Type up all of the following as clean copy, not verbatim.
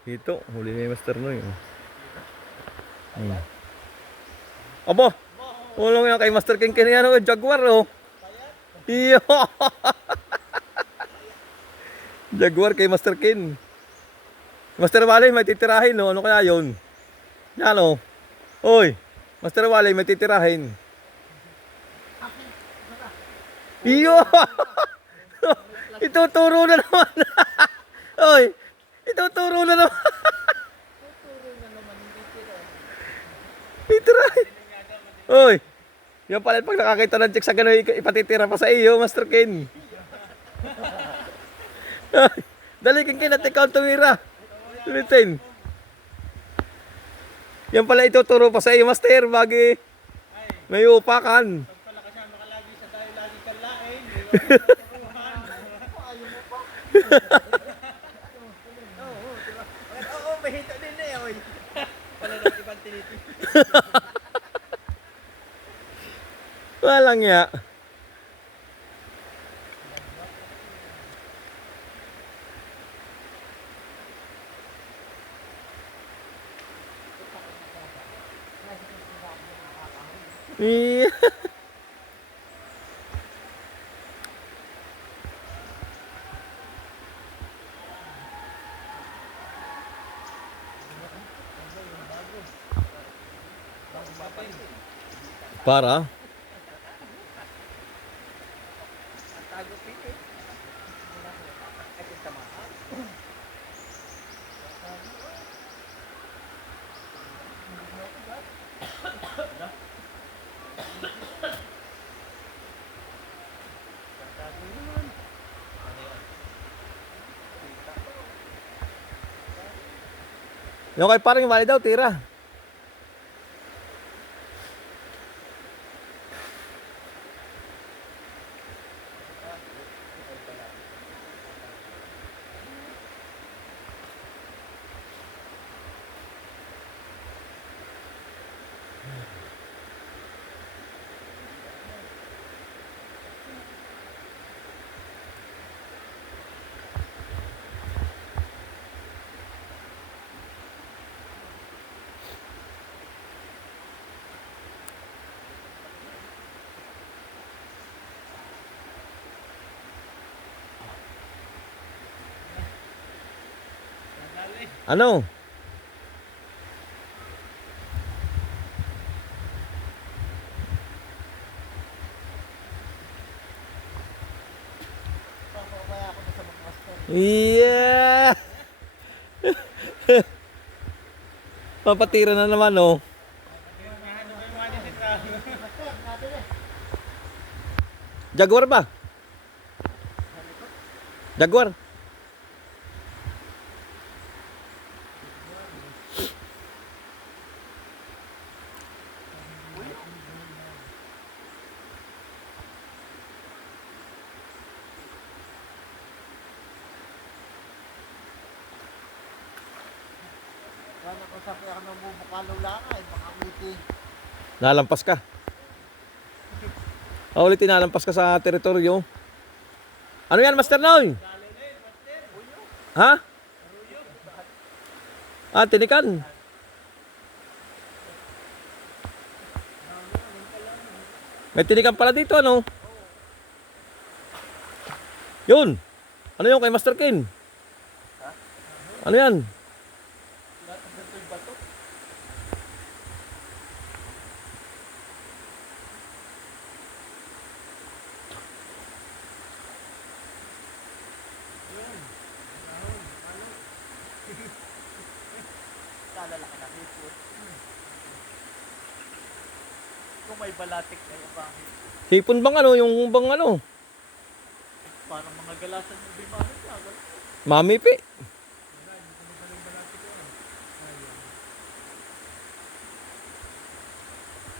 Dito, huli na yung Master Noy. Oh. Aba, ulong yan kay Master King kini ano, Jaguar oh. Iyo. Jaguar kay Master King. Master Wally may titirahin no. Ano kaya 'yon? Yan oh. Oy, Master Wally may titirahin. Iyo. Ituturo na naman. Oy, ituturo na naman. Titirahin. Oy. Yan pala pag nakakita ng chick sa gano'n, ipatitira pa sa iyo, Master Ken. Dali Ken Ken at ikaw tumira. Ulitin. Yan pala ituturo pa sa iyo, Master, bagi may upakan. Oo, mahita din na eh. Wala na ibang tiniti. Walang ya. Iya. Para? Yung kay parang mali daw, tira. Ano? Iya. Papatira na naman oh. Jaguar ba? Jaguar. Wala ko sa kaya ng bubukalo lang ay baka uti. Nalampas ka. Ulit tinalampas ka sa teritoryo. Ano yan, Master Noy? Ha? Ah, tinikan. May tinikan pala dito, ano? Yun. Ano yung kay Master Ken? Ano yan? Lalaki na hipon. Kung may balatik kayo ba? Hipon bang ano? Yung bang ano? Parang mga galasan ng bimahin ka. Mamipi.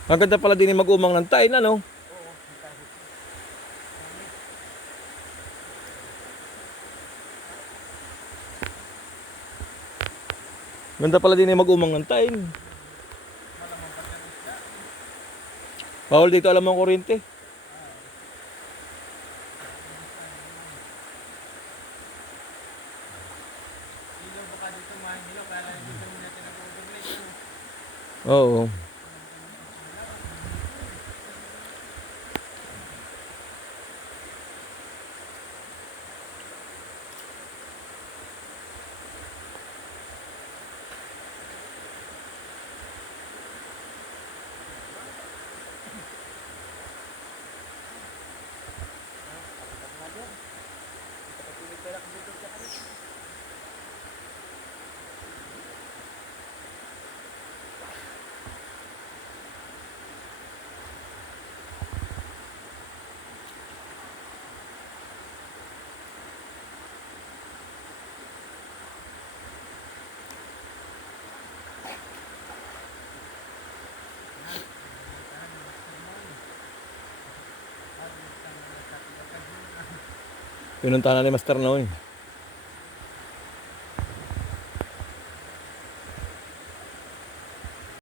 Maganda pala din yung mag-umang ng tain, ano? Ganda pala din yung mag-umang ng tain. Bawal dito alam ang kuryente. Ilaw baka dito Oo. Pinunta na ni Master noon.